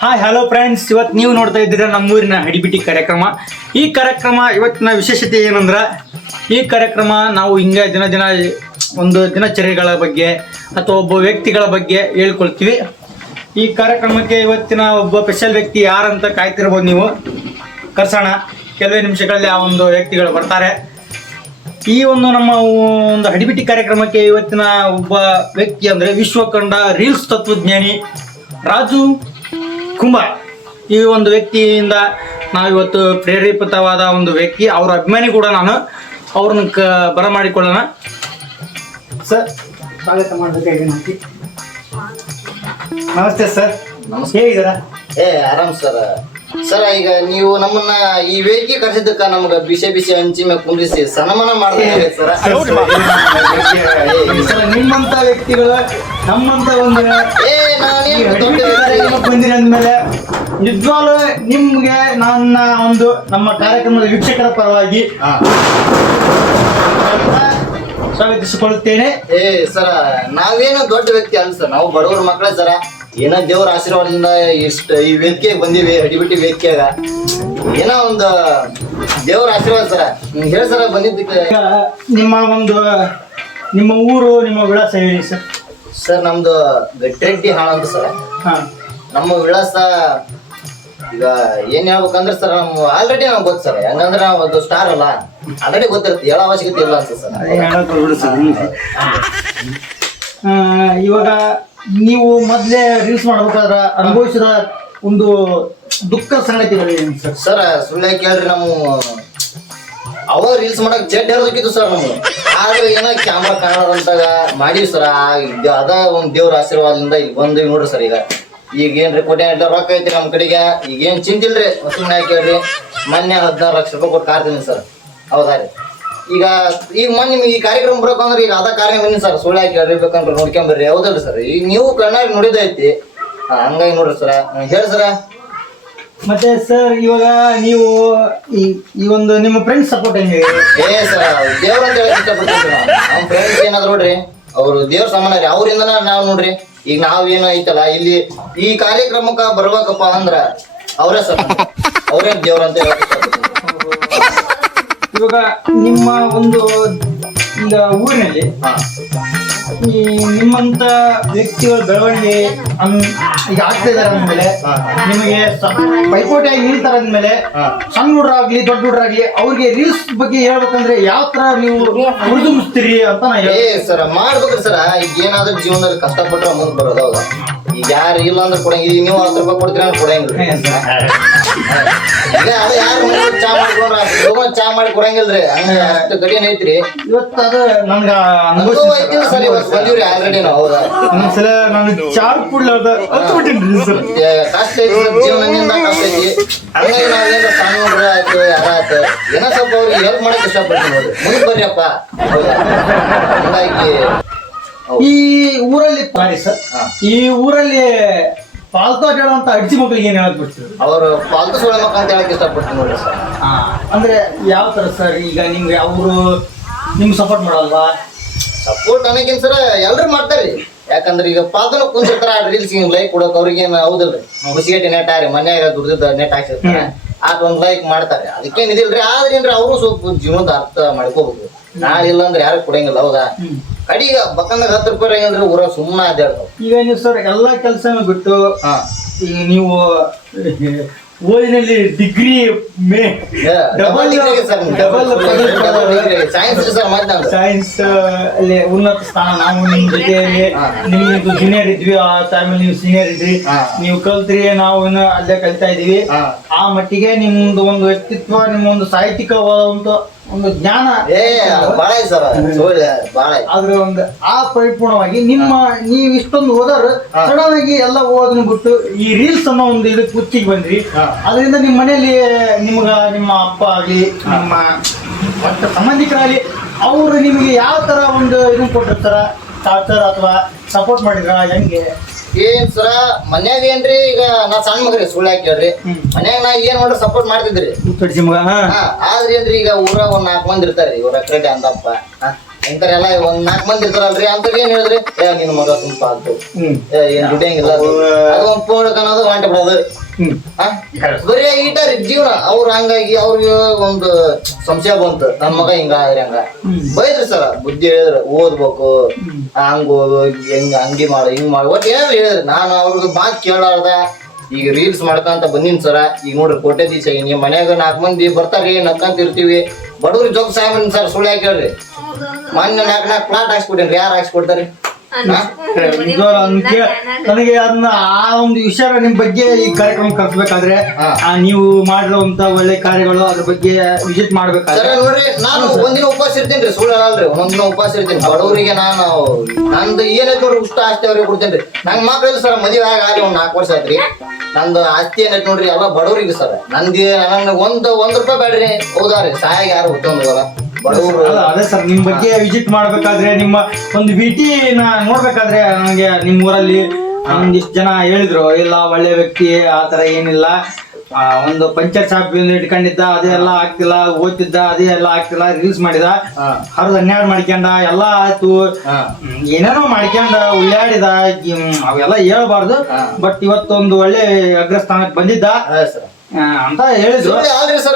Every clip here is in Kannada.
ಹಾಯ್ ಹಲೋ ಫ್ರೆಂಡ್ಸ್, ಇವತ್ತು ನೀವು ನೋಡ್ತಾ ಇದ್ದೀರಾ ನಮ್ಮೂರಿನ ಹಡಿಬಿಟಿ ಕಾರ್ಯಕ್ರಮ. ಈ ಕಾರ್ಯಕ್ರಮ ಇವತ್ತಿನ ವಿಶೇಷತೆ ಏನಂದ್ರೆ, ಈ ಕಾರ್ಯಕ್ರಮ ನಾವು ಹಿಂಗೆ ದಿನ ಒಂದು ದಿನಚರಿಗಳ ಬಗ್ಗೆ ಅಥವಾ ಒಬ್ಬ ವ್ಯಕ್ತಿಗಳ ಬಗ್ಗೆ ಹೇಳ್ಕೊಳ್ತೀವಿ. ಈ ಕಾರ್ಯಕ್ರಮಕ್ಕೆ ಇವತ್ತಿನ ಒಬ್ಬ ಸ್ಪೆಷಲ್ ವ್ಯಕ್ತಿ ಯಾರಂತ ಕಾಯ್ತಿರ್ಬೋದು ನೀವು. ಕರ್ಸೋಣ, ಕೆಲವೇ ನಿಮಿಷಗಳಲ್ಲಿ ಆ ಒಂದು ವ್ಯಕ್ತಿಗಳು ಬರ್ತಾರೆ. ಈ ಒಂದು ನಮ್ಮ ಒಂದು ಹಡಿಬಿಟಿ ಕಾರ್ಯಕ್ರಮಕ್ಕೆ ಇವತ್ತಿನ ಒಬ್ಬ ವ್ಯಕ್ತಿ ಅಂದರೆ ವಿಶ್ವ ಕಂಡ ರೀಲ್ಸ್ ತತ್ವಜ್ಞಾನಿ ರಾಜು ಕುಂಬಾರ್. ಈ ಒಂದು ವ್ಯಕ್ತಿಯಿಂದ ನಾವಿವತ್ತು ಪ್ರೇರೇಪಿತವಾದ ಒಂದು ವ್ಯಕ್ತಿ, ಅವರ ಅಭಿಮಾನಿ ಕೂಡ ನಾನು. ಅವ್ರನ್ನ ಬರಮಾಡಿಕೊಳ್ಳೋಣ. ಸರ್, ಸ್ವಾಗತ ಮಾಡಬೇಕಾಗಿ. ನಮಸ್ತೆ ಸರ್, ಹೇಗಿದ್ದೀರಾ? ಆರಾಮ್ ಸರ್. ಸರ್, ಈಗ ನೀವು ನಮ್ಮನ್ನ ಈ ವೇದಿಕೆ ಕರೆಸಿದ್ದಕ್ಕ ನಮ್ಗ ಬಿಸಿ ಹಂಚಿ ಮೇಲೆ ಕುಂದಿಸಿ ಸನ್ಮಾನ ಮಾಡ್ತಾರೆ ಸರ್. ನಿಮ್ಮಂತ ವ್ಯಕ್ತಿಗಳು ನಮ್ಮಂತ ಒಂದು ಬಂದಿರಿ ಅಂದ್ಮೇಲೆ ನಿಜವಾಗ್ಲೂ ನಿಮ್ಗೆ ನಮ್ಮ ಕಾರ್ಯಕ್ರಮದ ವೀಕ್ಷಕರ ಪರವಾಗಿ ಸ್ವಾಗತಿಸಿಕೊಳ್ಳುತ್ತೇನೆ. ಸರ, ನಾವೇನೋ ದೊಡ್ಡ ವ್ಯಕ್ತಿ ಅಲ್ಲ ಸರ್, ನಾವು ಬಡವರ ಮಕ್ಕಳೇ ಸರ. ಏನೋ ದೇವ್ರ ಆಶೀರ್ವಾದದಿಂದ ಇಷ್ಟ ಈ ವೇದಿಕೆಗೆ ಬಂದಿವಿ. ಹಡಿಬಿಟಿ ವೇದಿಕೆಯಾಗ ಏನೋ ಒಂದು ದೇವ್ರ ಆಶೀರ್ವಾದ ಸರ. ಹೇಳಿ ಸರ, ಬಂದಿದ್ದಕ್ಕೆ. ನಿಮ್ಮ ಊರು, ನಿಮ್ಮ ವಿಳಾಸ ಹೇಳಿ ಸರ್. ಸರ್, ನಮ್ದು ಗಟ್ಟಿರೆಡ್ಡಿ ಹಾಳ ಅಂತ ಸರ್. ನಮ್ಮ ವಿಳಾಸ ಈಗ ಏನ್ ಹೇಳ್ಬೇಕಂದ್ರೆ ಸರ್, ನಮ್ಮ ಆಲ್ರೆಡಿ ನಮ್ಗೆ ಗೊತ್ತು ಸರ್. ಹೆಂಗಂದ್ರೆ ನಾವು ಒಂದು ಸ್ಟಾರ್ ಅಲ್ಲ, ಆಲ್ರೆಡಿ ಗೊತ್ತಿರುತ್ತೆ, ಹೇಳೋ ಅವಶ್ಯಕತೆ ಇಲ್ಲ ಅಂತ ಸರ್. ಇವಾಗ ನೀವು ಮೊದ್ಲೇ ರೀಲ್ಸ್ ಮಾಡ್ಬೇಕಾದ್ರೆ ಅನುಭವಿಸಿದ ಒಂದು ದುಃಖ ಸಂಗತಿಗಳು ಏನು ಸರ್? ಸರ್, ಸುಳ್ಳೆ ಕೇಳ್ರಿ, ನಮ್ಮ ಅವಾಗ ರೀಲ್ಸ್ ಮಾಡಕ್ ಜಡ್ ಹೇಳೋದಕ್ಕಿತ್ತು ಸರ್ ನಮ್ಗೆ. ಆದ್ರೆ ಏನೋ ಕ್ಯಾಮ್ರಾ ಕಾಣೋದು ಅಂತಾಗ ಮಾಡೀವಿ ಸರ್. ಅದ ಒಂದ್ ದೇವ್ರ ಆಶೀರ್ವಾದದಿಂದ ಇಲ್ಲಿ ಬಂದು ನೋಡ್ರಿ ಸರ್. ಈಗ ಏನ್ರಿ ಕೋಟಿ ರೊಕ್ಕ ಐತಿ ನಮ್ ಕಡೆಗೆ. ಈಗ ಏನ್ ಚಿಂತಿಲ್ರಿ, ಸುಮ್ಮನೆ ಹಾಕೇಳ್ರಿ. ಮೊನ್ನೆ 16 ಲಕ್ಷ ರೂಪಾಯಿ ಕೊಟ್ಟು ಕಾರ್ ತಿಂದಿನಿ ಸರ್. ಹೌದಾ ರೀ? ಈಗ ಮೊನ್ನೆ ನಿಮ್ಗೆ ಈ ಕಾರ್ಯಕ್ರಮ ಬರ್ಬೇಕಂದ್ರೆ ಈಗ ಅದ ಕಾರ್ಯ ಬಂದಿನಿ ಸರ್. ಸುಳ್ಳು ಹಾಕಿ ಹೇಳ್ಬೇಕಂದ್ರೆ ನೋಡ್ಕೊಂಬರ್ರಿ. ಹೌದಲ್ರಿ ಸರ್? ಈಗ ನೀವು ಕಣ್ಣಾಗಿ ನೋಡಿದೈತಿ, ಹಂಗಾಗಿ ನೋಡ್ರಿ ಸರ. ಹೇಳಿ ಸರ. ಮತ್ತೆ ಸರ್, ಇವಾಗ ನೀವು ಈ ಒಂದು ನಿಮ್ಮ ಫ್ರೆಂಡ್ಸ್ ಸಪೋರ್ಟ್ ಹೆಂಗೆ? ಸರ್, ದೇವ್ರ ಅಂತ ಹೇಳಕ್ ಇಷ್ಟಪಡ್ತೀನಿ. ನಮ್ಮ ಫ್ರೆಂಡ್ಸ್ ಏನಾದ್ರು ನೋಡ್ರಿ, ಅವ್ರು ದೇವ್ರ ಸಮಾನ ರೀ. ಅವ್ರಿಂದನ ನಾವ್ ನೋಡ್ರಿ, ಈಗ ನಾವೇನೋ ಐತಲ್ಲ ಇಲ್ಲಿ ಈ ಕಾರ್ಯಕ್ರಮಕ್ಕ ಬರ್ಬೇಕಪ್ಪ ಅಂದ್ರ ಅವರೇ ಸರ್, ಅವರೇ ದೇವ್ರ ಅಂತ ಹೇಳಕ್ ಇಷ್ಟಪಡ್ತೀನಿ. ಇವಾಗ ನಿಮ್ಮ ಒಂದು ಈಗ ಊರಿನಲ್ಲಿ ಈ ನಿಮ್ಮಂತ ವ್ಯಕ್ತಿಗಳ ಬೆಳವಣಿಗೆ ಈಗ ಆಗ್ತಾ ಇದಾರೆ ಅಂದ್ಮೇಲೆ, ನಿಮಗೆ ಪೈಪೋಟಿಯಾಗಿ ನಿಲ್ತಾರ ಅಂದ್ಮೇಲೆ, ಸಣ್ಣ ಹುಡ್ರಾಗ್ಲಿ ದೊಡ್ಡ ಹುಡ್ರಾಗ್ಲಿ ಅವ್ರಿಗೆ ರೀಲ್ಸ್ ಬಗ್ಗೆ ಹೇಳ್ಬೇಕಂದ್ರೆ ಯಾವ ತರ ನೀವು ಹುರಿದುಂಬಿಸ್ತೀರಿ ಅಂತ ನಾ ಸರ್ ಮಾಡ್ಬೇಕ್ರಿ ಸರ. ಈಗ ಏನಾದ್ರೂ ಜೀವನದಲ್ಲಿ ಕಷ್ಟಪಟ್ರೆ ಮುಂದೆ ಬರೋದು. ಹೌದಾ? ಈಗ ಯಾರು ಇಲ್ಲ ಅಂದ್ರೆ ಕೊಡಂಗಿಲ್ಲ. ಈಗ ನೀವು 10 ರೂಪಾಯಿ ಕೊಡ್ತೀರ ಅಂದ್ರೆ ಕೊಡಂಗಿಲ್ಲ. ಈಗ ಅದ ಯಾರು ಚಾ ಮಾಡ್ಕೊಂಡ್ರ ಚಾ ಮಾಡಿ ಕೊಡಂಗಿಲ್ರಿ. ಹಂಗ ಅಷ್ಟು ಕಡಿಮೆ ಐತ್ರಿ. ಇವತ್ತು ಅದು ನನ್ಗ ಅನುಭವ ಐತಿಲ್ಲ ಸರ್. ಇವತ್ತು ಬಂದಿವ್ರಿ ಆಲ್ರೆಡಿ ನಾವು. ಹೌದಾ? ಒಂದ್ಸಲ ನಾನು ಚಾ ಕುಡ್ಲಾರ್ದ ಹತ್ಬಿಟ್ಟಿನ್ರಿ ಸರ್. ಕಷ್ಟ ಐತಿ ಸರ್, ಜೀವನದಿಂದ ಕಷ್ಟ ಐತಿ. ಹಂಗಾಗಿ ನಾವೇನ ಸಣ್ಣ ಹುಡ್ರ ಆಯ್ತು, ಯಾರ ಆಯ್ತು, ಏನೋ ಸ್ವಲ್ಪ ಅವ್ರಿಗೆ ಹೆಲ್ಪ್ ಮಾಡಕ್ ಇಷ್ಟಪಡ್ತೀನಿ. ನೋಡ್ರಿ, ಮುಂದೆ ಬರ್ರಿಯಪ್ಪ. ಹಂಗಾಗಿ ಈ ಊರಲ್ಲಿ ಸರ್, ಈ ಊರಲ್ಲಿ ಪಾಲ್ತು ಆಟ ಆಡುವಂತ ಅಡ್ಜಿ ಮಕ್ಕಳಿಗೆ ಏನ್ ಹೇಳಕ್ ಬಿಡ್ತೀವಿ? ಅವರು ಪಾಲ್ತು ಸುಳ್ಳ ಮಕ್ಕಳು ಅಂತ ಹೇಳಕ್ ಇಷ್ಟಪಡ್ತೀನಿ ನೋಡ್ರಿ ಸರ್. ಅಂದ್ರೆ ಯಾವ ತರ ಸರ್? ಈಗ ನಿಮ್ಗೆ ಅವರು ನಿಮ್ಗೆ ಸಪೋರ್ಟ್ ಮಾಡಲ್ವಾ? ಸಪೋರ್ಟ್ ಅನ್ನೋಕಿನ್ ಸರ್ ಎಲ್ರು ಮಾಡ್ತಾರ್ರಿ. ಯಾಕಂದ್ರೆ ಈಗ ಪಾಲ್ತನ ಕುಂತಿರ್ತಾರ ರೀಲ್ಸ್ ಲೈಕ್ ಕೊಡೋಕ್ ಅವ್ರಿಗೇನು ಹೌದಲ್ರಿ. ಮುಸಿಗೆಟಿ ನೆಟ್ ಆರಿ ಮನ್ಯಾಗ ದುಡ್ದಿದ್ದ ನೆಟ್ ಹಾಕ್ಸಿರ್ತಾರೆ, ಆಟ ಒಂದ್ ಲೈಕ್ ಮಾಡ್ತಾರೆ. ಅದಕ್ಕೇನ್ ಇದಿಲ್ರಿ. ಆದ್ರೆ ಏನ್ರಿ ಅವರು ಸ್ವಲ್ಪ ಜೀವನದ ಅರ್ಥ ಮಾಡ್ಕೋಬೇಕು. ನಾಳೆ ಇಲ್ಲ ಅಂದ್ರೆ ಯಾರು ಕೊಡಂಗಿಲ್ಲ. ಹೌದಾ? ಕಡಿಗ ಬಕ್ಕಂದಾಗ 10 ರೂಪಾಯಿ ಅಂದ್ರೆ ಊರ ಸುಮ್ಮನೆ ಅಡ್ಡಾಡ್ತಾವ. ಈಗ ನೀವು ಸರ್ ಎಲ್ಲಾ ಕೆಲಸನೂ ಬಿಟ್ಟು ಈಗ ನೀವು ಓದಿನಲ್ಲಿ ಡಿಗ್ರಿ ಸೈನ್ಸ್ ಅಲ್ಲಿ ಉನ್ನತ ಸ್ಥಾನ. ನಾವು ನಿಮ್ ಜೊತೆಯಲ್ಲಿ ನಿಮ್ದು ಜೂನಿಯರ್ ಇದ್ವಿ, ಆ ಟೈಮಲ್ಲಿ ನೀವು ಸೀನಿಯರ್ ಇದ್ರಿ. ನೀವು ಕಲ್ತ್ರಿ, ನಾವು ಇನ್ನು ಅಲ್ಲೇ ಕಲಿತಾ ಇದೀವಿ. ಆ ಮಟ್ಟಿಗೆ ನಿಮ್ದು ಒಂದು ವ್ಯಕ್ತಿತ್ವ, ನಿಮ್ಮ ಒಂದು ಸಾಹಿತ್ಯಿಕವಾದಂತ ಒಂದು ಜ್ಞಾನ ಬಾಳ ಸರ್. ಆದ್ರೆ ಒಂದು ಆ ಪರಿಪೂರ್ಣವಾಗಿ ನೀವ್ ಇಷ್ಟೊಂದು ಓದಾರು ಸಡನ್ ಆಗಿ ಎಲ್ಲ ಓದನ್ನು ಬಿಟ್ಟು ಈ ರೀಲ್ಸ್ ಅನ್ನೋ ಒಂದು ಇದಕ್ಕೆ ಕುಚ್ಚಿಗೆ ಬಂದ್ರಿ. ಅದರಿಂದ ನಿಮ್ಮ ಮನೆಯಲ್ಲಿ ನಿಮ್ಮ ಅಪ್ಪ ಆಗ್ಲಿ, ನಿಮ್ಮ ಸಂಬಂಧಿಕರಾಗ್ಲಿ, ಅವರು ನಿಮಗೆ ಯಾವ ತರ ಒಂದು ಇದನ್ನ ಕೊಟ್ಟಿರ್ತಾರ, ಟಾರ್ಚರ್ ಅಥವಾ ಸಪೋರ್ಟ್ ಮಾಡಿದ್ರ ಹೆಂಗೆ? ಏನ್ ಸರ, ಮನ್ಯಾಗ ಏನ್ರಿ, ಈಗ ನಾ ಸಣ್ಣ ಮಗ್ರಿ, ಸುಳ್ಳು ಹಾಕಿ ಹೇಳ್ರಿ. ಮನ್ಯಾಗ ನಾ ಏನ್ ಮಾಡ್ರಿ ಸಪೋರ್ಟ್ ಮಾಡ್ತಿದ್ರಿ. ಆದ್ರೆ ಏನ್ರಿ, ಈಗ ಊರಾಗ ಒಂದ್ 4 ಮಂದಿ ಇರ್ತಾರ್ರಿ. ಇವ್ರ ಕ್ರೆಡಿ ಅಂದಪ್ಪ, ಇಂಥವ್ರೆಲ್ಲ ಒಂದ್ 4 ಮಂದಿ ಇರ್ತಾರಲ್ರಿ ಅಂತವ್ರಿಗೆ ಏನ್ ಹೇಳಿದ್ರಿ ನಿನ್ ಮಗ ತುಂಬ ಆಯ್ತು ಏನ್ ದುಡ್ಡಂಗಿಲ್ಲ ಅದು ಒಂದ್ ಫೋನ್ ಅನ್ನೋದು ಹೊಂಟ ಬಿಡೋದು ಬರೀ ಈಟಾರಿ ಜೀವನ ಅವ್ರ ಹಂಗಾಗಿ ಅವ್ರಿಗೆ ಒಂದು ಸಂಶಯ ಬಂತು ನನ್ ಮಗ ಹಿಂಗ ಹಂಗ ಬೈದ್ರಿ ಸರ ಬುದ್ಧಿ ಹೇಳಿದ್ರು ಓದ್ಬೇಕು ಹಂಗ ಹೆಂಗ್ ಹಂಗಿ ಮಾಡು ಹಿಂಗ್ ಮಾಡು ಒಟ್ಟು ಏನಾದ್ರು ಹೇಳಿದ್ರಿ ನಾನು ಅವ್ರಿಗೆ ಮಾತ್ ಕೇಳಾರ್ದ ಈಗ ರೀಲ್ಸ್ ಮಾಡ್ಕಂತ ಬಂದಿನ್ ಸರ ಈಗ ನೋಡ್ರಿ ಕೋಟೆ ನೀವು ಮನ್ಯಾಗ 4 ಮಂದಿ ಬರ್ತಾರ್ರಿ ನಕ್ಕಂತ ಇರ್ತೀವಿ ಬಡವ್ರಿ ಜೋಗ ಸಾಹೇಬನ್ ಸರ್ ಸುಳ್ಳು ಯಾಕೆ ಹೇಳ್ರಿ ಮೊನ್ನೆ 4 ಪ್ಲಾಟ್ ಹಾಕ್ಸ್ಕೊಟ್ಟೇನ್ರಿ ಯಾರು ಹಾಕ್ಸ್ಕೊಡ್ತಾರಿ ನನಗೆ ಅದನ್ನ ಆ ಒಂದು ವಿಷಯ ನಿಮ್ ಬಗ್ಗೆ ಈ ಕಾರ್ಯಕ್ರಮ ಕರ್ಸ್ಬೇಕಾದ್ರೆ ನೀವು ಮಾಡಿರುವಂತ ಒಳ್ಳೆ ಕಾರ್ಯಗಳು ಅದ್ರ ಬಗ್ಗೆ ವಿಸಿಟ್ ಮಾಡ್ಬೇಕಾದ್ರೆ ನೋಡ್ರಿ ನಾನು ಒಂದಿನ ಉಪವಾಸ ಇರ್ತೀನಿ ಸುಳ್ಳು ಹೇಳಲ್ರಿ ಒಂದಿನ ಉಪವಾಸ ಇರ್ತೀನಿ ಬಡವರಿಗೆ ನಾನು ನಂದು ಏನೈತಿ ನೋಡ್ರಿ ಉಷ್ಟ ಆಸ್ತಿ ಅವ್ರಿಗೆ ಕೊಡ್ತೇನ್ರಿ ನಂಗ್ ಮಕ್ಳಿಲ್ಲ ಸರ್ ಮದುವೆ ಆಗಿ ಒಂದ್ 4 ವರ್ಷ ಆಯ್ತ್ರಿ ನಂದು ಆಸ್ತಿ ಏನೈತಿ ನೋಡ್ರಿ ಎಲ್ಲ ಬಡವರಿಗೆ ಸರ್ ನಂದು ಒಂದ್ ರೂಪಾಯಿ ಬೇಡ್ರಿ ಹೌದಾರಿ ಸಹಾಯ ಯಾರು ಗೊತ್ತೊಂದಲ್ಲ ಅದೇ ಸರ್ ನಿಮ್ ಬಗ್ಗೆ ವಿಸಿಟ್ ಮಾಡ್ಬೇಕಾದ್ರೆ ನಿಮ್ಮ ಒಂದು ಭೇಟಿ ನೋಡ್ಬೇಕಾದ್ರೆ ನನಗೆ ನಿಮ್ ಊರಲ್ಲಿ ಒಂದಿಷ್ಟು ಜನ ಹೇಳಿದ್ರು ಇಲ್ಲ ಒಳ್ಳೆ ವ್ಯಕ್ತಿ ಆತರ ಏನಿಲ್ಲ ಒಂದು ಪಂಚಾಯತ್ ಶಾಪ್ ಇಟ್ಕೊಂಡಿದ್ದ ಅದೇ ಎಲ್ಲ ಆಗ್ತಿಲ್ಲ ಓದ್ತಿದ್ದ ಅದೇ ಎಲ್ಲ ಆಗ್ತಿಲ್ಲ ರೀಲ್ಸ್ ಮಾಡಿದ ಹರಿದ 12 ಮಾಡ್ಕೊಂಡ ಎಲ್ಲ ಆಯ್ತು ಏನೇನೋ ಮಾಡ್ಕೊಂಡ ಉಳ್ಳಾಡಿದ ಅವೆಲ್ಲ ಹೇಳ್ಬಾರ್ದು ಬಟ್ ಇವತ್ತೊಂದು ಒಳ್ಳೆ ಅಗ್ರಸ್ಥಾನಕ್ಕೆ ಬಂದಿದ್ದ ಅಂತ ಹೇಳಿದ್ರು ಅಲ್ರಿ ಸರ್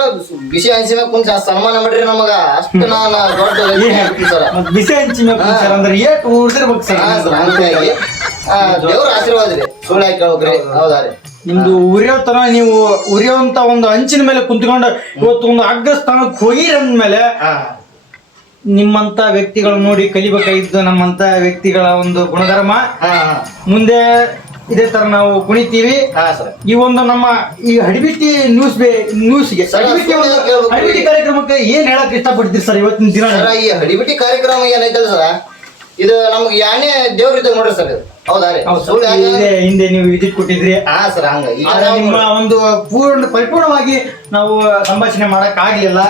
ಬಿಸಿ ಹಂಚಿನ ಕುಂಚ ಸನ್ಮಾನ ಮಾಡ್ರಿ ನಮಗ ಅಷ್ಟು ನಾನು ದೊಡ್ಡ ಬಿಸಿ ಹಂಚಿನ ಸರ್ ಅಂದ್ರೆ ಏಟ್ ಉಳಿದಿರ್ಬೇಕು ಸರ್ ಹಂಗಾಗಿ ದೇವ್ರ ಆಶೀರ್ವಾದ ರೀ ಸುಳ್ಳು ಯಾಕೆ ಹೇಳ್ಬೇಕ್ರಿ ಹೌದಾರಿ ನಿಮ್ದು ಉರಿಯೋತನ ನೀವು ಉರಿಯುವಂತ ಒಂದು ಹಂಚಿನ ಮೇಲೆ ಕುಂತ್ಕೊಂಡು ಇವತ್ತು ಒಂದು ಅಗ್ರಸ್ಥಾನಕ್ಕೆ ಹೋಗಿರಿ ಅಂದ್ಮೇಲೆ ನಿಮ್ಮಂತ ವ್ಯಕ್ತಿಗಳು ನೋಡಿ ಕಲಿಬೇಕಾಗಿದ್ದು ನಮ್ಮಂತ ವ್ಯಕ್ತಿಗಳ ಒಂದು ಗುಣಧರ್ಮ ಮುಂದೆ ಇದೇ ತರ ನಾವು ಕುಣಿತೀವಿ ಈ ಒಂದು ನಮ್ಮ ಈ ಹಡಿಬಿಟ್ಟಿ ನ್ಯೂಸ್ಗೆ ಹಡಿಬಿಟ್ಟಿ ಕಾರ್ಯಕ್ರಮಕ್ಕೆ ಏನ್ ಹೇಳಕ್ ಇಷ್ಟಪಡ್ತೀರಿ ಸರ್ ಇವತ್ತಿನ ದಿನ ಈ ಹಡಿಬಿಟ್ಟಿ ಕಾರ್ಯಕ್ರಮ ಏನೈತಲ್ಲ ಸರ್ ಇದು ನಮ್ಗೆ ಯಾನೇ ದೇವ್ರ ಇದ್ದಾಗ ನೋಡ್ರಿ ಸರ್ ಹಿಂದೆ ನೀವು ವಿಸಿಟ್ ಕೊಟ್ಟಿದ್ರಿ ಸರ್ ಹಂಗ ನಿಮ್ಮ ಒಂದು ಪರಿಪೂರ್ಣವಾಗಿ ನಾವು ಸಂಭಾಷಣೆ ಮಾಡಕ್ ಆಗ್ಲಿಲ್ಲ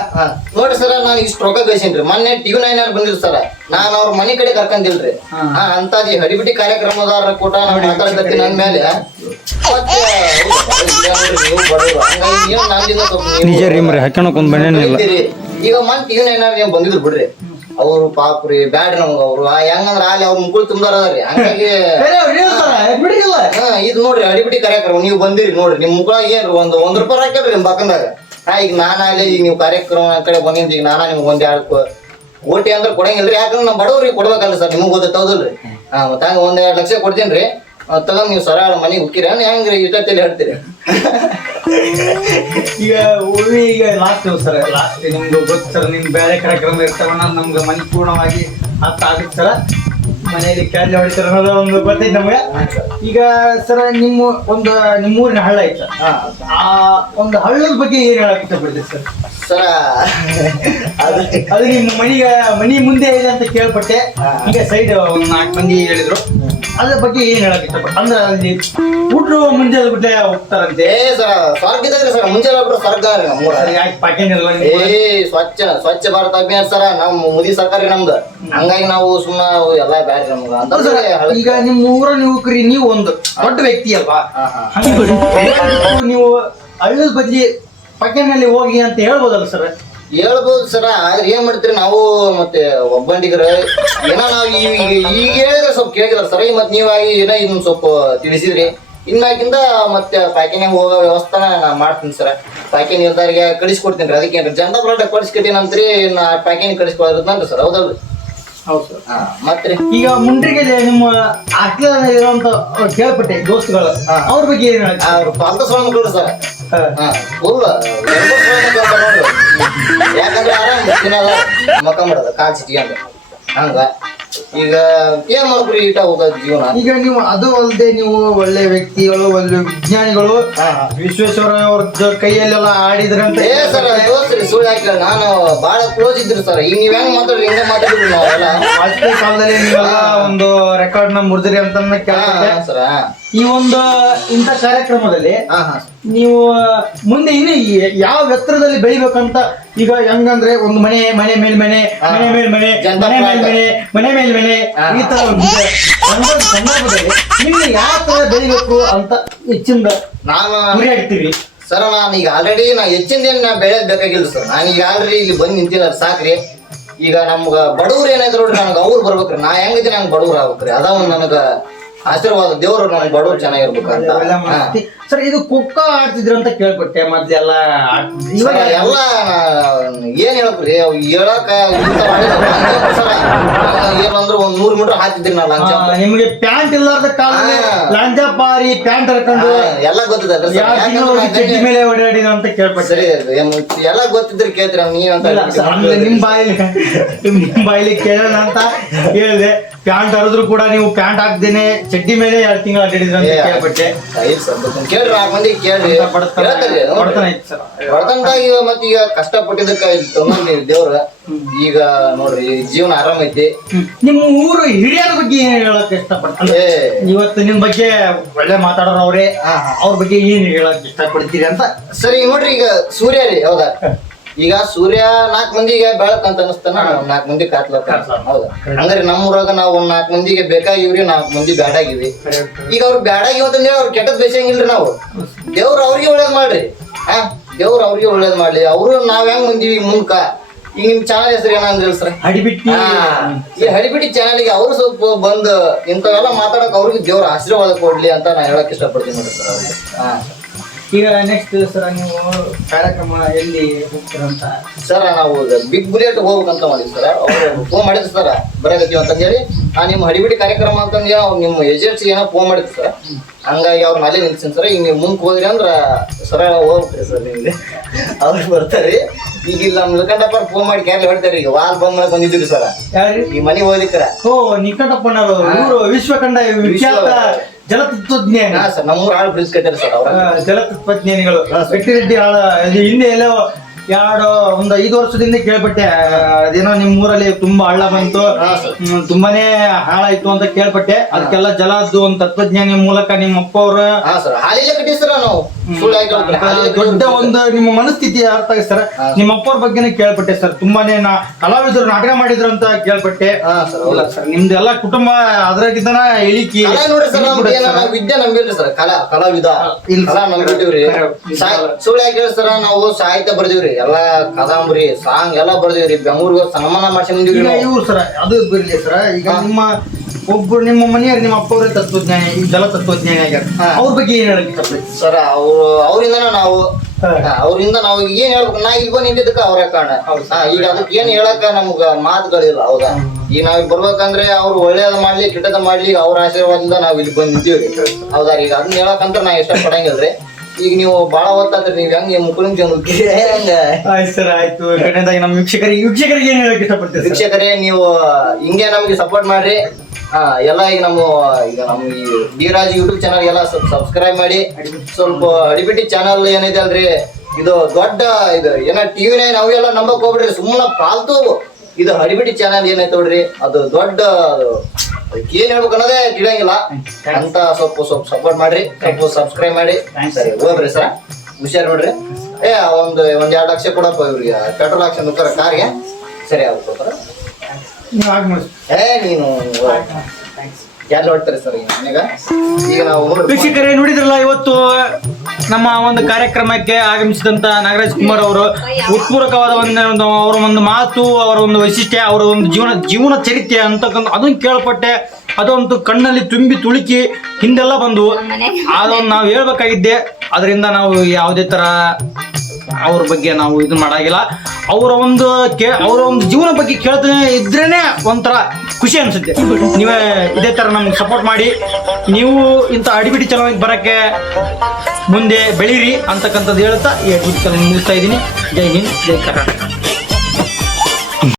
ನೋಡ್ರಿ ಸರ್ ನಾನು ಇಷ್ಟು ರೊಕ್ಕ ಗಳಿಸೇನ್ರಿ ಮೊನ್ನೆ TV9 ಬಂದಿದ್ರು ಸರ್ ನಾನು ಅವ್ರ ಮನೆ ಕಡೆ ಕರ್ಕೊಂಡಿಲ್ರಿ ಅಂತಾದಿ ಹಡಿಬಿಟ್ಟಿ ಕಾರ್ಯಕ್ರಮದಾರ ಕೂಟ ನಾವು ಮಾತಾಡ್ತೀನಿ ಅಂದ್ಮೇಲೆ ಈಗ ಮೊನ್ನೆ TV9 ನೀವು ಬಂದಿದ್ರು ಬಿಡ್ರಿ ಅವ್ರು ಪಾಪ್ರಿ ಬ್ಯಾಡ್ರಿ ನಮ್ಗ ಅವ್ರು ಹೆಂಗಂದ್ರ ಅಲ್ಲಿ ಅವ್ರ ಮುಕ್ಕಳು ತುಂಬಾರದ್ರಿ ಹಂಗಾಗಿ ಇದು ನೋಡ್ರಿ ಹಡಿಬಿಟ್ಟಿ ಕಾರ್ಯಕ್ರಮ ನೀವು ಬಂದಿರಿ ನೋಡ್ರಿ ನಿಮ್ ಮುಕ್ಕಳಾಗ ಏನ್ರಿ ಒಂದ್ ರೂಪಾಯಿ ಹಾಕ್ಯಾಡ್ರಿ ನಿಮ್ ಬಾಕಂದಾಗ ಈಗ ನಾನಾಗ್ಲಿ ಈಗ ನೀವು ಕಾರ್ಯಕ್ರಮ ಕಡೆ ಬಂದಿದ್ದು ಈಗ ನಾನಾ ನಿಮ್ಗೆ ಒಂದ್ 2 ಕೋಟಿ ಅಂದ್ರೆ ಕೊಡಂಗಿಲ್ರಿ ಯಾಕಂದ್ರೆ ನಮ್ ಬಡವ್ರಿಗೆ ಕೊಡ್ಬೇಕಲ್ಲ ಸರ್ ನಿಮಗ್ ಗೊತ್ತೌದಲ್ರಿ ಮತ್ತ ಹಂಗ 1-2 ಲಕ್ಷ ಕೊಡ್ತೀನ್ರಿ ತಗೊಂಡ್ ನೀವು ಸರಳ ಮನೆಗೆ ಹುಕ್ಕಿರಿ ಹೆಂಗ್ರಿ ಇಟ್ಟಲ್ಲಿ ಹೇಳ್ತೀರಿ ಈಗ ಲಾಸ್ಟ್ ಸರ್ ಲಾಸ್ಟ್ ನಿಮ್ಗೆ ಗೊತ್ತು ಸರ್ ನಿಮ್ ಬೇರೆ ಕಾರ್ಯಕ್ರಮ ಇರ್ತಾವಣ್ಣ ನಮ್ಗೆ ಮನೆ ಪೂರ್ಣವಾಗಿ ಅರ್ಥ ಆಗುತ್ತೆ ಸರ್ ಮನೆಯಲ್ಲಿ ಕ್ಯಾರಿ ಹೊಡಿತಾರೆ ಅನ್ನೋದು ಒಂದು ಗೊತ್ತೈತೆ ನಮ್ಗೆ ಈಗ ಸರ್ ನಿಮ್ಮೂರಿನ ಹಳ್ಳ ಐತೆ ಆ ಒಂದು ಹಳ್ಳದ ಬಗ್ಗೆ ಏನ್ ಹೇಳಕ್ ಇಷ್ಟಪಡ್ತೀರಿ ಸರ್ ಸರ ಅದು ನಿಮ್ಮ ಮನಿ ಮುಂದೆ ಇದೆ ಅಂತ ಕೇಳ್ಪಟ್ಟೆ ಈಗ ಸೈಡ್ 4 ಮಂದಿ ಹೇಳಿದ್ರು ಅದ್ರ ಬಗ್ಗೆ ಏನ್ ಹೇಳಕ್ ಇಷ್ಟಪಟ್ಟು ಅಂದ್ರೆ ಅಲ್ಲಿ ಹುಡ್ರು ಮುಂಜಾನೆ ಬಿಟ್ಟೆ ಹೋಗ್ತಾರಂತೆ ಸರ್ ಸ್ವರ್ಗ ಇದಾಗ್ರಿ ಸರ್ ಮುಂಜಾನೆ ಬಿಟ್ರೆ ಸ್ವರ್ಗ ಯಾಕೆ ಪ್ಯಾಕೇಜ್ ಇಲ್ಲ ಸ್ವಚ್ಛ ಭಾರತ ಅಭಿಯಾನ ಸರ ನಮ್ ಮೋದಿ ಸರ್ಕಾರ ನಮ್ದು ಹಂಗಾಗಿ ನಾವು ಸುಮ್ಮನೆ ಎಲ್ಲಾ ಬ್ಯಾಡ್ರಿ ನಮ್ಗ ಅಂತ ಈಗ ನಿಮ್ ಯುವಕರಿ ನೀವು ಒಂದು ದೊಡ್ಡ ವ್ಯಕ್ತಿ ಅಲ್ವಾ ನೀವು ಹಳ್ಳದ ಬದ್ಲಿ ಪಕ್ಕನಲ್ಲಿ ಹೋಗಿ ಅಂತ ಹೇಳ್ಬೋದಲ್ಲ ಸರ್ ಹೇಳ್ಬೋದು ಸರ ಆದ್ರೆ ಏನ್ ಮಾಡ್ತೀರಿ ನಾವು ಮತ್ತೆ ಒಬ್ಬಂಡಿಗರ ಏನೋ ನಾವ್ ಈಗ ಹೇಳಿದ್ರೆ ಸ್ವಲ್ಪ ಕೇಳಿದ್ರ ಸರ್ ಮತ್ ನೀವಾಗಿ ಏನೋ ಇನ್ನೊಂದ್ ಸ್ವಲ್ಪ ತಿಳಿಸಿದ್ರಿ ಇನ್ನಾಕಿಂದ ಮತ್ತೆ ಪ್ಯಾಕಿಂಗ್ ಹೋಗೋ ವ್ಯವಸ್ಥಾನ ನಾ ಮಾಡ್ತೀನಿ ಸರ್ ಪ್ಯಾಕಿಂಗ್ ನಿರ್ಧಾರಿಗೆ ಕಳಿಸ್ಕೊಡ್ತೀನಿ ಅದಕ್ಕೆ ಜನತಾ ಪ್ರಾಡಕ್ಟ್ ಕಳಿಸ್ಕೊಟ್ಟಿನಂತ್ರಿ ನಾ ಪ್ಯಾಕಿಂಗ್ ಕಳಿಸ್ಕೊಡಿರ್ತಂತ ಸರ್ ಹೌದಲ್ರಿ ಹೌದು ಸರ್ ಮತ್ತೆ ಈಗ ಮುಂಡ್ರಿಗೆ ನಿಮ್ಮ ಹಾಸ್ಟೆಲ್ ಇರುವಂತ ಕೇಳ್ಪಟ್ಟೆ ದೋಸ್ತುಗಳು ಅವ್ರ ಬಗ್ಗೆ ಏನ್ ಅವ್ರು ಪಾಲ್ತ ಸೊಳ್ಳ ಮಕ್ಕಳು ಸರ್ ಫುಲ್ ಯಾಕಂದ್ರೆ ಆರಾಮ್ ದಿನ ಮಕ್ಕ ಮಾಡೋದ ಕಾಲ್ ಸಿಟ್ಕೊಂಡು ಹಂಗ ಈಗ ಏನ್ ಮಾಡ್ಬಿಡಿ ಈಟ ಹೋಗೋದು ಜೀವನ ಈಗ ನೀವು ಅದು ಅಲ್ಲದೆ ನೀವು ಒಳ್ಳೆ ವ್ಯಕ್ತಿಗಳು ಒಳ್ಳೆ ವಿಜ್ಞಾನಿಗಳು ವಿಶ್ವೇಶ್ವರ ಅವ್ರ ಕೈಯಲ್ಲೆಲ್ಲ ಆಡಿದ್ರೆ ಅಂತ ಸರ್ ದೋಸ್ತ್ರಿ ಸುಳ್ಳು ಹಾಕಿಲ್ಲ ನಾನು ಬಹಳ ಕ್ಲೋಸ್ ಇದ್ರಿ ಸರ್ ಈಗ ನೀವ್ ಹೆಂಗ್ ಮಾತಾಡ್ರಿ ಹಿಂಗ ಮಾತಾಡಿದ್ರಿ ನಾವೆಲ್ಲ ವಾಜಪೇಯಿ ಕಾಲದಲ್ಲಿ ನೀವೆಲ್ಲ ಒಂದು ರೆಕಾರ್ಡ್ ನ ಮುರಿದ್ರಿ ಅಂತ ಸರ್ ಈ ಒಂದು ಇಂಥ ಕಾರ್ಯಕ್ರಮದಲ್ಲಿ ನೀವು ಮುಂದೆ ಇನ್ನು ಯಾವ ಎತ್ತರದಲ್ಲಿ ಬೆಳಿಬೇಕಂತ ಈಗ ಹೆಂಗಂದ್ರೆ ಒಂದು ಮನೆ ಮೇಲ್ ಮನೆ ಈ ತರ ಸಂದರ್ಭದಲ್ಲಿ ನೀವು ಯಾವ ತರ ಬೆಳಿಬೇಕು ಅಂತ ಹೆಚ್ಚಿಂದ ನಾನು ಗುರಿ ಹಾಕ್ತೀವಿ ಸರ್ ನಾನು ಈಗ ಆಲ್ರೆಡಿ ಹೆಚ್ಚಿಂದ ಏನ್ ನಾ ಬೆಳೆಯೋದ್ ಬೇಕಾಗಿಲ್ಲ ಸರ್ ನಾನು ಈಗ ಆಲ್ರೆಡಿ ಇಲ್ಲಿ ಬಂದು ನಿಂತಿಲ್ಲ ಸಾಕ್ರಿ ಈಗ ನಮ್ಗ ಬಡವ್ರು ಏನಾಯ್ತು ನೋಡ್ರಿ, ನನಗೆ ಅವ್ರು ಬರ್ಬೇಕ್ರಿ. ನಾ ಹೆಂಗಿದ್ದೀನಿ ನಂಗೆ ಬಡವ್ರು ಆಗ್ಬೇಕ್ರಿ. ಅದ ಒಂದ್ ನನಗ ಆಶೀರ್ವಾದ, ದೇವ್ರು ನಮ್ಗೆ ಬಡವ್ರು ಚೆನ್ನಾಗಿರ್ಬೇಕಂತ. ಸರ್ ಇದು ಖೋಖೋ ಆಡ್ತಿದ್ರು ಅಂತ ಕೇಳ್ಪಟ್ಟೆ, ಮೊದ್ಲೆಲ್ಲ ಇವಾಗ ಎಲ್ಲ ಏನ್ ಹೇಳ್ಬೇಕ್ರಿ, ಅವ್ ಹೇಳಕ ಏನಂದ್ರು 100 ಮೀಟರ್ ಹಾಕ್ತಿದ್ರಿ ನಾ ಲಂಚ. ನಿಮ್ಗೆ ಪ್ಯಾಂಟ್ ಇಲ್ಲಾರ್ದ ಕಾಲ ಲಂಚ ಪಾರಿ ಪ್ಯಾಂಟ್ ಹರ್ಕೊಂಡು ಎಲ್ಲ ಗೊತ್ತಿದೆ ಚಡ್ಡಿ ಮೇಲೆ ಓಡಾಡಿದ ಅಂತ ಕೇಳ್ಪಟ್ಟೆ. ಸರಿ, ಎಲ್ಲ ಗೊತ್ತಿದ್ರೆ ಕೇಳ್ತೀರ ನೀವಂತ. ನಿಮ್ ಬಾಯಿಲಿ ಕೇಳೋಣ ಅಂತ ಹೇಳಿದೆ. ಪ್ಯಾಂಟ್ ಹರಿದ್ರು ಕೂಡ ನೀವು ಪ್ಯಾಂಟ್ ಹಾಕ್ದೇನೆ ಚಡ್ಡಿ ಮೇಲೆ 2 ತಿಂಗಳು ಅಡ್ಡಿದ್ರ ಅಂತ ಕೇಳ್ಪಟ್ಟೆ. ಕೇಳ್ರಿ, 4 ಮಂದಿ ಕೇಳ್ರಿ. ಬಡತನದಾಗಿ ಮತ್ತ ಈಗ ಕಷ್ಟಪಟ್ಟಿದ್ದಕ್ಕ ದೇವ್ರ ಈಗ ನೋಡ್ರಿ ಜೀವನ ಆರಾಮ ಐತಿ. ನಿಮ್ಮ ಊರು ಹಿರಿಯರ ಬಗ್ಗೆ ಏನ್ ಹೇಳಕ್ ಇಷ್ಟಪಡ್ತಾರೆ? ಇವತ್ತು ನಿಮ್ ಬಗ್ಗೆ ಒಳ್ಳೆ ಮಾತಾಡೋರು ಅವ್ರೆ, ಅವ್ರ ಬಗ್ಗೆ ಏನ್ ಹೇಳಕ್ ಇಷ್ಟಪಡ್ತೀರಿ ಅಂತ. ಸರಿ ನೋಡ್ರಿ, ಈಗ ಸೂರ್ಯ ರೀ, ಹೌದಾ? ಈಗ ಸೂರ್ಯ 4 ಮಂದಿಗೆ ಬೆಳಕ್ ಅಂತ ಅನಿಸ್ತಾನ, 4 ಮಂದಿ ಕಾತ್ಲತ್ತ. ಹೌದಾ? ಹಂಗಾರೆ ನಮ್ಮೂರಾಗ ನಾವು 4 ಮಂದಿಗೆ ಬೇಕಾಗಿವ್ರಿ, 4 ಮಂದಿ ಬ್ಯಾಡಾಗಿವಿ. ಈಗ ಅವ್ರು ಬ್ಯಾಡಾಗಿವ ಅಂತಂದೇಳಿ ಅವ್ರು ಕೆಟ್ಟದ್ ಬೇಸಂಗಿಲ್ರಿ. ನಾವು ದೇವ್ರ ಅವ್ರಿಗೆ ಒಳ್ಳೇದ್ ಮಾಡ್ರಿ. ದೇವ್ರ ಅವ್ರಿಗೆ ಒಳ್ಳೇದ್ ಮಾಡ್ಲಿ. ಅವ್ರು ನಾವ್ ಹೆಂಗ್ ಬಂದಿವಿ ಮುಂದ್ಕ. ಈಗ ನಿಮ್ ಚಾನಲ್ ಹೆಸರು ಏನಂದ್ರಿ ಸರ್? ಹಡಿಬಿಟ್ಟಿ. ಈ ಹಡಿಬಿಟ್ಟಿ ಚಾನಲ್ಗೆ ಅವ್ರು ಸ್ವಲ್ಪ ಬಂದು ಇಂಥವೆಲ್ಲ ಮಾತಾಡಕ್ ಅವ್ರಿಗೆ ದೇವ್ರ ಆಶೀರ್ವಾದ ಕೊಡ್ಲಿ ಅಂತ ನಾ ಹೇಳಕ್ ಇಷ್ಟಪಡ್ತೀನಿ ನೋಡಿ ಸರ್ ಅವ್ರಿಗೆ. ಈಗ ನೆಕ್ಸ್ಟ್ ಸರ್ ನೀವು ಕಾರ್ಯಕ್ರಮ ಎಲ್ಲಿ ಹೋಗ್ತೀರಂತ? ಸರ್ ನಾವು ಬಿಗ್ ಬುಲೆಟ್ ಹೋಗ್ಬೇಕಂತ ಮಾಡಿದ್ವಿ ಸರ್. ಅವ್ರು ಫೋನ್ ಮಾಡಿದ್ರು ಸರ್ ಬರಕತ್ತೀವಿ ಅಂತಂದೇಳಿ. ನಿಮ್ಮ ಹಡಿಬಿಡಿ ಕಾರ್ಯಕ್ರಮ ಅಂತಂದೇಳಿ ಅವ್ರು ನಿಮ್ಮ ಏಜೆನ್ಸಿ ಏನೋ ಫೋನ್ ಮಾಡಿದ್ರು ಸರ್. ಹಂಗಾಗಿ ಅವ್ರನ್ನ ಅಲ್ಲೇ ನಿಲ್ಸಿನಿ ಸರ್. ಈಗ ನೀವು ಮುಂದೆ ಹೋದ್ರಿ ಅಂದ್ರ ಸರ ಹೋಗ್ಬಿಟ್ರಿ ಸರ್ ನಿಮ್ಗೆ. ಅವ್ರು ಬರ್ತಾರ್ರಿ. ಈಗ ಇಲ್ಲಿ ನಮ್ ನಿಲ್ಕಂಡಪ್ಪ ಫೋನ್ ಮಾಡಿ ಕ್ಯಾರ್ಲಿ ಹೊಡ್ತಾರ್ರಿ. ಈಗ ವಾಲ್ ಬಂದ್ ಬಂದಿದ್ರಿ ಸರ್ ಈ ಮನೆ ಹೋಗ್ಲಿಕ್ಕರ. ಓ ನಿಕಟಪ್ಪನವರು ಇವರು ವಿಶ್ವಕಂಡ ವಿಖ್ಯಾತ ಜಲತತ್ವಜ್ಞಾನಿ ಸರ್. ನಮ್ಮೂರು ಆಳು ಬಿಡಿಸ್ಕೈತಾರ ಸರ್ ಅವ್ರ ಜಲತತ್ವಜ್ಞಾನಿಗಳು. ರೆಡ್ಡಿ ಆಳ ಹಿಂದೆ ಎಲ್ಲೋ ಒಂದು 5 ವರ್ಷದಿಂದ ಕೇಳ್ಪಟ್ಟೆ. ಅದೇನೋ ನಿಮ್ ಊರಲ್ಲಿ ತುಂಬಾ ಹಳ್ಳ ಬಂತು, ತುಂಬಾನೇ ಹಾಳಾಯ್ತು ಅಂತ ಕೇಳ್ಪಟ್ಟೆ. ಅದಕ್ಕೆಲ್ಲ ಜಲದ್ದು ಒಂದು ತತ್ವಜ್ಞಾನಿ ಮೂಲಕ ನಿಮ್ಮ ಅಪ್ಪ ಅವರು ದೊಡ್ಡ ಒಂದು ನಿಮ್ಮ ಮನಸ್ಥಿತಿ ಅರ್ಥ ಆಗಿದೆ ಸರ್. ನಿಮ್ಮ ಅಪ್ಪವ್ರ ಬಗ್ಗೆನೇ ಕೇಳ್ಪಟ್ಟೆ ಸರ್. ತುಂಬಾನೇ ಕಲಾವಿದರು ನಾಟಕ ಮಾಡಿದ್ರು ಅಂತ ಕೇಳ್ಪಟ್ಟೆ. ಇಲ್ಲ ಸರ್, ನಿಮ್ದೆಲ್ಲ ಕುಟುಂಬ ಅದ್ರಾಗಿದ್ದಾನ ಹೇಳಿಕೆ ವಿದ್ಯೆ ನಂಬಿಲ್ರಿ ಸರ್. ಕಲಾವಿದ ನಂಬಿಟ್ಟಿವ್ರಿ. ಸುಳ್ಳು ಯಾಕೆ ಸರ್, ನಾವು ಸಾಹಿತ್ಯ ಬರ್ದಿವ್ರಿ. ಎಲ್ಲಾ ಕಾದಂಬರಿ ಸಾಂಗ್ ಎಲ್ಲಾ ಬರ್ದಿವ್ರಿ. ಬೆಂಗಳೂರಿಗೆ ಸನ್ಮಾನ ಮಾಡ್ಸಿದ್ವಿ ಇವ್ರು ಸರ್. ಅದು ಬರ್ಲಿ ಸರ್. ಈಗ ನಿಮ್ಮ ಮನೆಯವ್ರು ನಿಮ್ಮ ಅಪ್ಪವ್ರ ತತ್ವಜ್ಞಾನಿ, ಈ ಜಲ ತತ್ವಜ್ಞಾನಿ ಆಗ್ಯಾರ. ಅವ್ರ ಬಗ್ಗೆ ಏನ್ ಹೇಳಕ್ ಸರ್? ಅವರಿಂದ ನಾವು ಏನ್ ಹೇಳ್ಬೇಕು? ನಾ ಈಗ ನಿಂತಿದ್ದಕ್ಕ ಅವ್ರ ಕಾರಣ. ಈಗ ಅದಕ್ಕೆ ಏನ್ ಹೇಳಕ ನಮ್ಗ ಮಾತುಗಳಿಲ್ಲ. ಹೌದಾ? ಈಗ ನಾವ್ ಬರ್ಬೇಕಂದ್ರೆ ಅವ್ರು ಒಳ್ಳೇದ್ ಮಾಡ್ಲಿ ಕೆಟ್ಟದ ಮಾಡ್ಲಿ ಅವ್ರ ಆಶೀರ್ವಾದದಿಂದ ನಾವ್ ಇಲ್ಲಿ ಬಂದ್ ನಿಂತೀವ್ರಿ. ಹೌದಾ? ಈಗ ಅದನ್ನ ಹೇಳಕಂತ ನಾ ಇಷ್ಟ ಪಡಂಗಿಲ್ರಿ. ಈಗ ನೀವು ಬಾಳ ಓದ್ತಾದ್ರಿ, ನೀವ್ ಹೆಂಗ್ ಮುಖ್ಯಮಂತ್ರಿ ಹೆಂಗ? ಆಯ್ತು ಸರ್, ಆಯ್ತು. ನಮ್ಮ ವೀಕ್ಷಕರಿಗೆ ಏನ್ ಹೇಳಕ್ ಇಷ್ಟಪಡ್ತೀವಿ? ವೀಕ್ಷಕರೇ, ನೀವು ಹಿಂಗೆ ನಮ್ಗೆ ಸಪೋರ್ಟ್ ಮಾಡ್ರಿ. ಎಲ್ಲ ಈಗ ನಮ್ಮ ಈ ಡಿ-ರಾಜ್ ಯೂಟ್ಯೂಬ್ ಚಾನಲ್ ಎಲ್ಲ ಸಬ್ಸ್ಕ್ರೈಬ್ ಮಾಡಿ. ಸ್ವಲ್ಪ ಹಡಿಬಿಟ್ಟಿ ಚಾನಲ್ ಏನೈತೆ ಅಲ್ರಿ, ಇದು ದೊಡ್ಡ ಇದು ಏನ TV9 ಅವೆಲ್ಲ ನಂಬಕ್ ಹೋಗ್ಬಿಡ್ರಿ. ಸುಮ್ಮನೆ ಪಾಲ್ತು ಇದು ಹಡಿಬಿಟ್ಟಿ ಚಾನಲ್ ಏನೈತೆ ನೋಡ್ರಿ, ಅದು ದೊಡ್ಡ ಏನ್ ಹೇಳ್ಬೇಕು ಅನ್ನೋದೇ ತಿಳಿಯಂಗಿಲ್ಲ ಅಂತ. ಸ್ವಲ್ಪ ಸಪೋರ್ಟ್ ಮಾಡ್ರಿ, ಸ್ವಲ್ಪ ಸಬ್ಸ್ಕ್ರೈಬ್ ಮಾಡಿ. ಸರಿ, ಹೋಗ್ರಿ ಸರ್. ಹುಷಾರ್ ನೋಡ್ರಿ. ಒಂದ್ 2 ಲಕ್ಷ ಕೊಡಪ್ಪ ಇವ್ರಿಗೆ, ಪೆಟ್ರೋಲ್ ಹಾಕ್ಸಂದ್ರ ಕಾರ್ಗೆ. ಸರಿ ಆಗ್ಬೇಕು. ನೀನು ಎಲ್ಲ ಹೊಡ್ತಾರೆ ಸರ್. ಈಗ ನಾವು ವೀಕ್ಷಕರೇ ನೋಡಿದ್ರಲ್ಲ, ಇವತ್ತು ನಮ್ಮ ಒಂದು ಕಾರ್ಯಕ್ರಮಕ್ಕೆ ಆಗಮಿಸಿದಂತ ನಾಗರಾಜ್ ಕುಮಾರ್ ಅವರು ಉತ್ಪೂರ್ವಕವಾದ ಅವರ ಒಂದು ಮಾತು, ಅವರ ಒಂದು ವೈಶಿಷ್ಟ್ಯ, ಅವರ ಒಂದು ಜೀವನ ಚರಿತ್ರೆ ಅಂತಕ್ಕಂಥ ಅದನ್ನು ಕೇಳ್ಪಟ್ಟೆ. ಅದೊಂದು ಕಣ್ಣಲ್ಲಿ ತುಂಬಿ ತುಳುಕಿ ಹಿಂದೆಲ್ಲ ಬಂದು ಅದೊಂದು ನಾವು ಹೇಳ್ಬೇಕಾಗಿದ್ದೆ. ಅದರಿಂದ ನಾವು ಯಾವುದೇ ತರ ಅವ್ರ ಬಗ್ಗೆ ನಾವು ಇದು ಮಾಡಾಗಿಲ್ಲ. ಅವರ ಒಂದು ಜೀವನ ಬಗ್ಗೆ ಕೇಳ್ತಾನೆ ಇದ್ರೇನೆ ಒಂಥರ ಖುಷಿ ಅನ್ಸುತ್ತೆ. ನೀವೇ ಇದೇ ತರ ನಮ್ಗೆ ಸಪೋರ್ಟ್ ಮಾಡಿ, ನೀವು ಇಂಥ ಅಡಿಬಿಡಿ ಚಾನಲ್ಗೆ ಬರಕ್ಕೆ ಮುಂದೆ ಬೆಳೀರಿ ಅಂತಕ್ಕಂಥದ್ದು ಹೇಳ್ತಾ ಈ ಅಡಿಬಿಡಿ ಚಾನಲ್ ಮುಗಿಸ್ತಾ ಇದ್ದೀನಿ. ಜೈ ಹಿಂದ್, ಜೈ ಕರ್ನಾಟಕ.